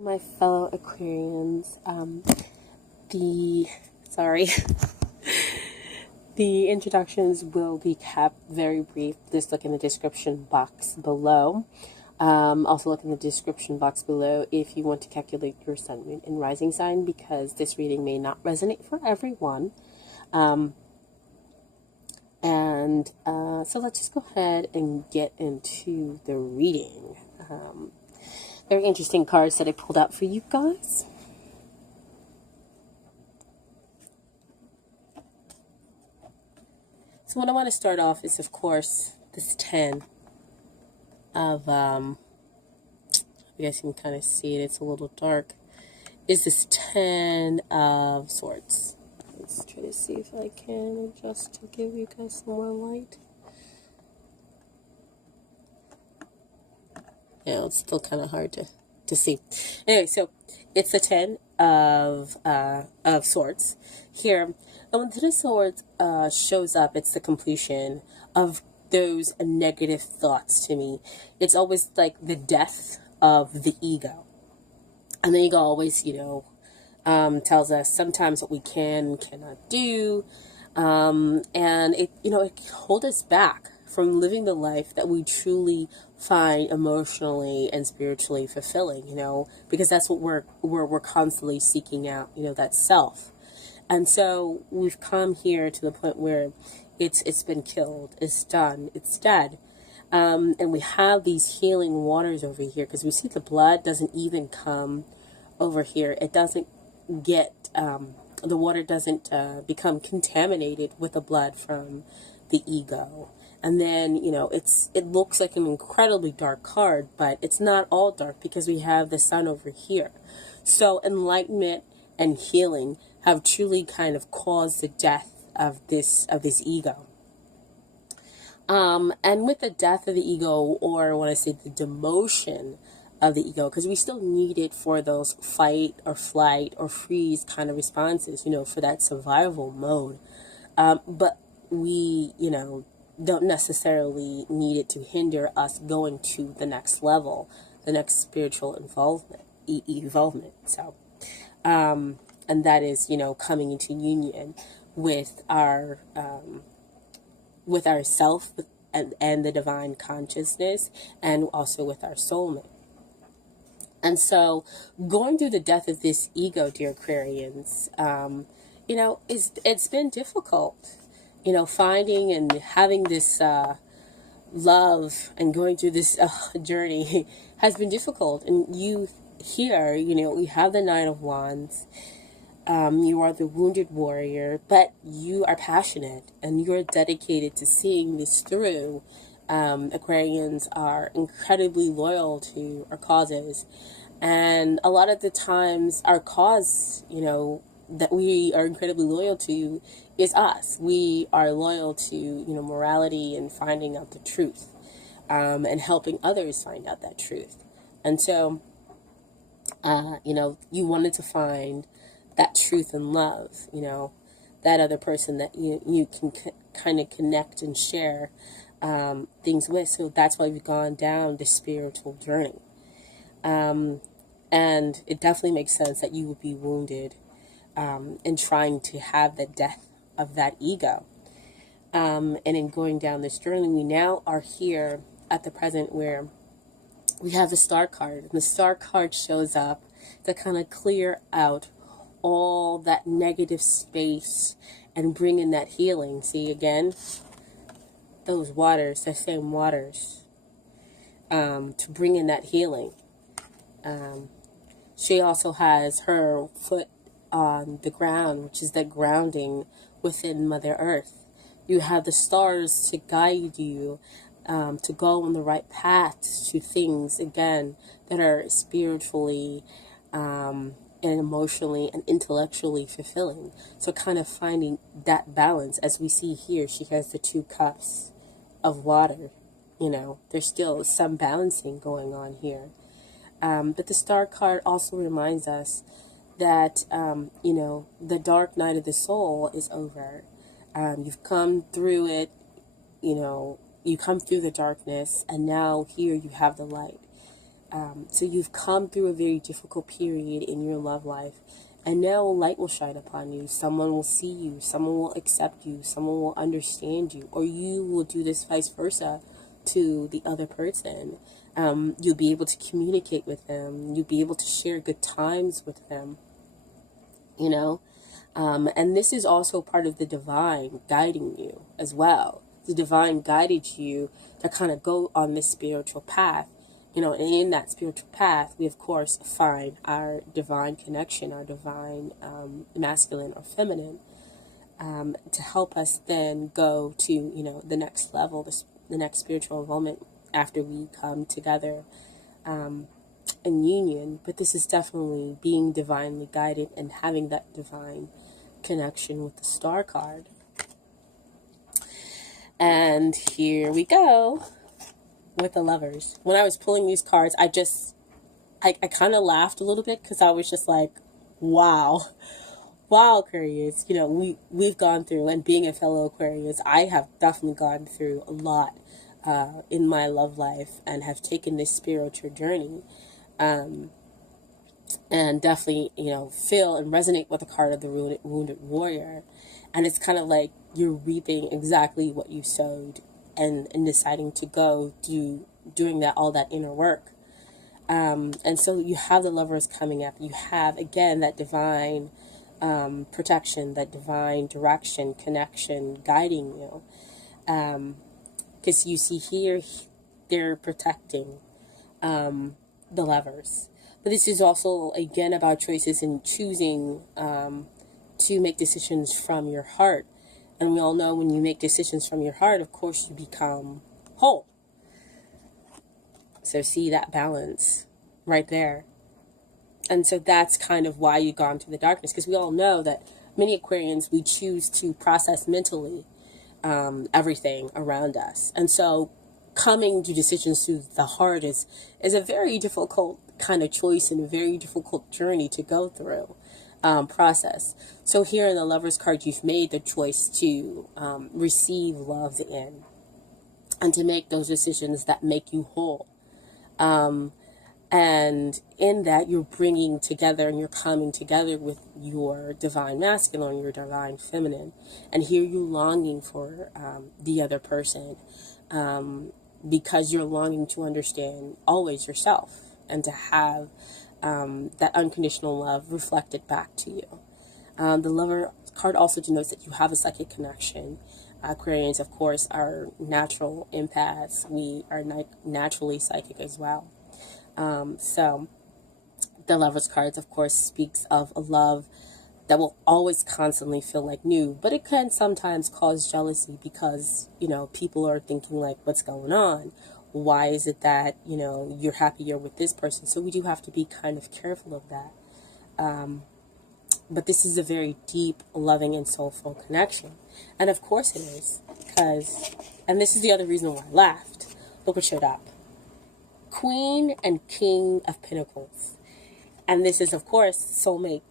My fellow Aquarians, the sorry, the introductions will be kept very brief. Just look in the description box below. Also look in the description box below if you want to calculate your sun, moon, and rising sign, because this reading may not resonate for everyone. So let's just go ahead and get into the reading. Very interesting cards that I pulled out for you guys. So what I want to start off is, of course, this 10 of, you guys can kind of see it, it's a little dark, is this 10 of Swords. Let's try to see if I can adjust to give you guys some more light. Yeah, it's still kind of hard to see. Anyway, so it's the 10 of Swords here. And when the 10 of Swords shows up, it's the completion of those negative thoughts to me. It's always like the death of the ego. And the ego always, tells us sometimes what we can and cannot do. And it can hold us back from living the life that we truly find emotionally and spiritually fulfilling, because that's what we're constantly seeking out, that self. And so we've come here to the point where it's been killed, it's done, it's dead. And we have these healing waters over here, because we see the blood doesn't even come over here. It doesn't get, the water doesn't become contaminated with the blood from the ego. And then, it looks like an incredibly dark card, but it's not all dark, because we have the sun over here. So enlightenment and healing have truly kind of caused the death of this ego. And with the death of the ego, or when I say the demotion of the ego, because we still need it for those fight or flight or freeze kind of responses, for that survival mode. But we, don't necessarily need it to hinder us going to the next level, the next spiritual evolvement. So, and that is, coming into union with our self and the divine consciousness, and also with our soulmate. And so going through the death of this ego, dear Aquarians, it's been difficult, finding and having this love and going through this journey has been difficult. And you here, we have the Nine of Wands. You are the wounded warrior, but you are passionate and you're dedicated to seeing this through. Aquarians are incredibly loyal to our causes, and a lot of the times our cause, that we are incredibly loyal to is us. We are loyal to, morality and finding out the truth, and helping others find out that truth. And so, you wanted to find that truth and love, that other person that you can kind of connect and share things with. So that's why we've gone down the spiritual journey. And it definitely makes sense that you would be wounded in trying to have the death of that ego. And in going down this journey, we now are here at the present where we have the Star card. And the Star card shows up to kind of clear out all that negative space and bring in that healing. See, again, those waters, the same waters, to bring in that healing. She also has her foot on the ground, which is that grounding within Mother Earth. You have the stars to guide you to go on the right path to things, again, that are spiritually and emotionally and intellectually fulfilling. So kind of finding that balance. As we see here, she has the 2 cups of water. There's still some balancing going on here. But the Star card also reminds us that, the dark night of the soul is over. You've come through it, you come through the darkness, and now here you have the light. So you've come through a very difficult period in your love life, and now light will shine upon you. Someone will see you, someone will accept you, someone will understand you, or you will do this vice versa to the other person. You'll be able to communicate with them. You'll be able to share good times with them, you know. And this is also part of the divine guiding you as well. The divine guided you to kind of go on this spiritual path. You know, and in that spiritual path, we of course find our divine connection, our divine masculine or feminine, to help us then go to, you know, the next level, the next spiritual moment after we come together in union. But this is definitely being divinely guided and having that divine connection with the star card. And here we go with the Lovers. When I was pulling these cards, I kind of laughed a little bit, because I was just like, wow, Aquarius. You know, we've gone through, and being a fellow Aquarius, I have definitely gone through a lot in my love life, and have taken this spiritual journey, and definitely, you know, feel and resonate with the card of the wounded warrior. And it's kind of like you're reaping exactly what you sowed, and deciding to go doing all that inner work. And so you have the Lovers coming up. You have, again, that divine protection, that divine direction, connection, guiding you. Because you see here, they're protecting the Lovers. But this is also, again, about choices and choosing to make decisions from your heart. And we all know when you make decisions from your heart, of course, you become whole. So see that balance right there. And so that's kind of why you've gone through the darkness, because we all know that many Aquarians, we choose to process mentally everything around us. And so coming to decisions through the heart is a very difficult kind of choice, and a very difficult journey to go through. Process. So here in the Lovers card, you've made the choice to receive love in, and to make those decisions that make you whole. And in that, you're bringing together, and you're coming together with your divine masculine, your divine feminine. And here you're longing for the other person, because you're longing to understand always yourself, and to have that unconditional love reflected back to you. The Lover card also denotes that you have a psychic connection. Aquarians, of course, are natural empaths. We are naturally psychic as well. So the Lover's cards, of course, speaks of a love that will always constantly feel like new, but it can sometimes cause jealousy, because, you know, people are thinking like, what's going on? Why is it that, you know, you're happier with this person? So we do have to be kind of careful of that. But this is a very deep, loving, and soulful connection. And of course it is, because, and this is the other reason why I laughed. Look what showed up. Queen and King of Pentacles. And this is, of course, soulmate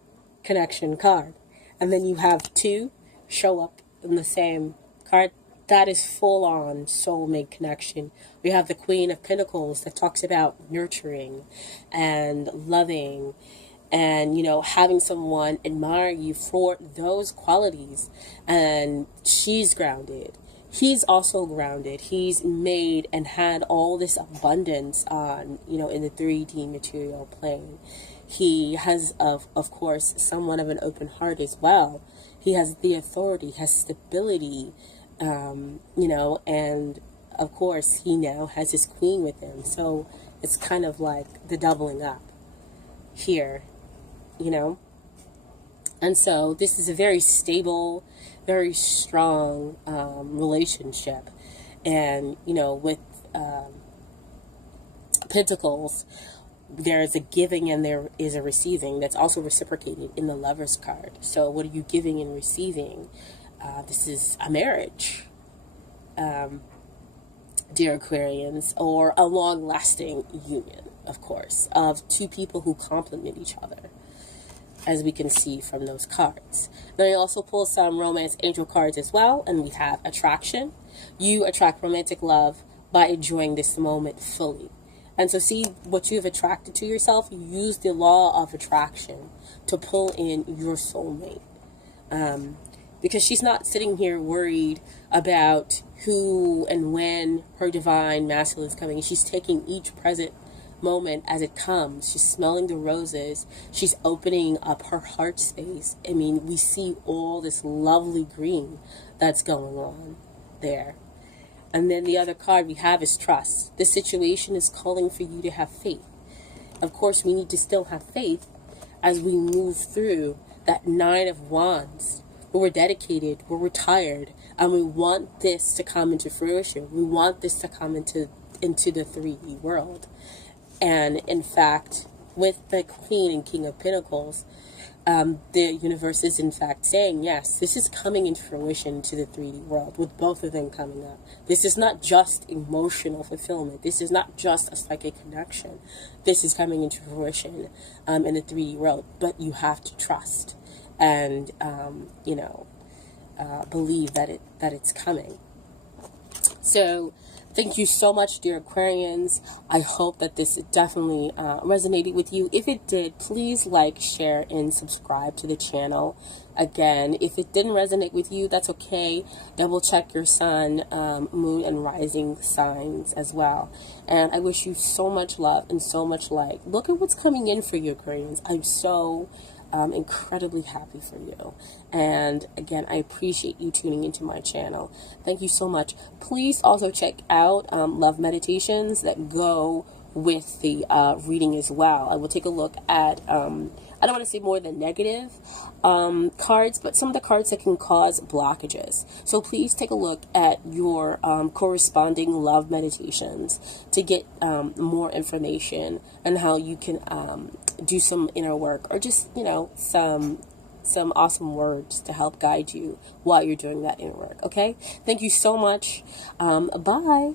connection card. And then you have two show up in the same card. That is full-on soulmate connection. We have the Queen of Pentacles that talks about nurturing and loving, and, you know, having someone admire you for those qualities. And she's grounded. He's also grounded. He's made and had all this abundance on, you know, in the 3D material plane. He has, of course, somewhat of an open heart as well. He has the authority, has stability, you know, and of course he now has his queen with him. So it's kind of like the doubling up here, you know. And so this is a very stable, very strong relationship. And, you know, with Pentacles, there is a giving and there is a receiving that's also reciprocated in the Lover's card. So what are you giving and receiving? This is a marriage, dear Aquarians, or a long-lasting union, of course, of two people who complement each other, as we can see from those cards. Now you also pull some romance angel cards as well, and we have attraction. You attract romantic love by enjoying this moment fully. And so see what you've attracted to yourself. Use the law of attraction to pull in your soulmate. Because she's not sitting here worried about who and when her divine masculine is coming. She's taking each present moment as it comes. She's smelling the roses. She's opening up her heart space. I mean, we see all this lovely green that's going on there. And then the other card we have is trust. This situation is calling for you to have faith. Of course, we need to still have faith as we move through that Nine of Wands. We're dedicated, we're retired, and we want this to come into fruition. We want this to come into the 3D world. And in fact, with the Queen and King of Pentacles, the universe is in fact saying, yes, this is coming into fruition to the 3D world, with both of them coming up. This is not just emotional fulfillment. This is not just a psychic connection. This is coming into fruition in the 3D world. But you have to trust and, believe that it's coming. So thank you so much, dear Aquarians. I hope that this definitely resonated with you. If it did, please like, share, and subscribe to the channel. Again, if it didn't resonate with you, that's okay. Double check your sun, moon, and rising signs as well. And I wish you so much love and so much light. Look at what's coming in for you, Aquarians. I'm so incredibly happy for you. And again, I appreciate you tuning into my channel. Thank you so much. Please also check out love meditations that go with the reading as well. I will take a look at I don't want to say more than negative cards, but some of the cards that can cause blockages. So please take a look at your corresponding love meditations to get more information on how you can do some inner work, or just, some awesome words to help guide you while you're doing that inner work. Okay? Thank you so much. Bye.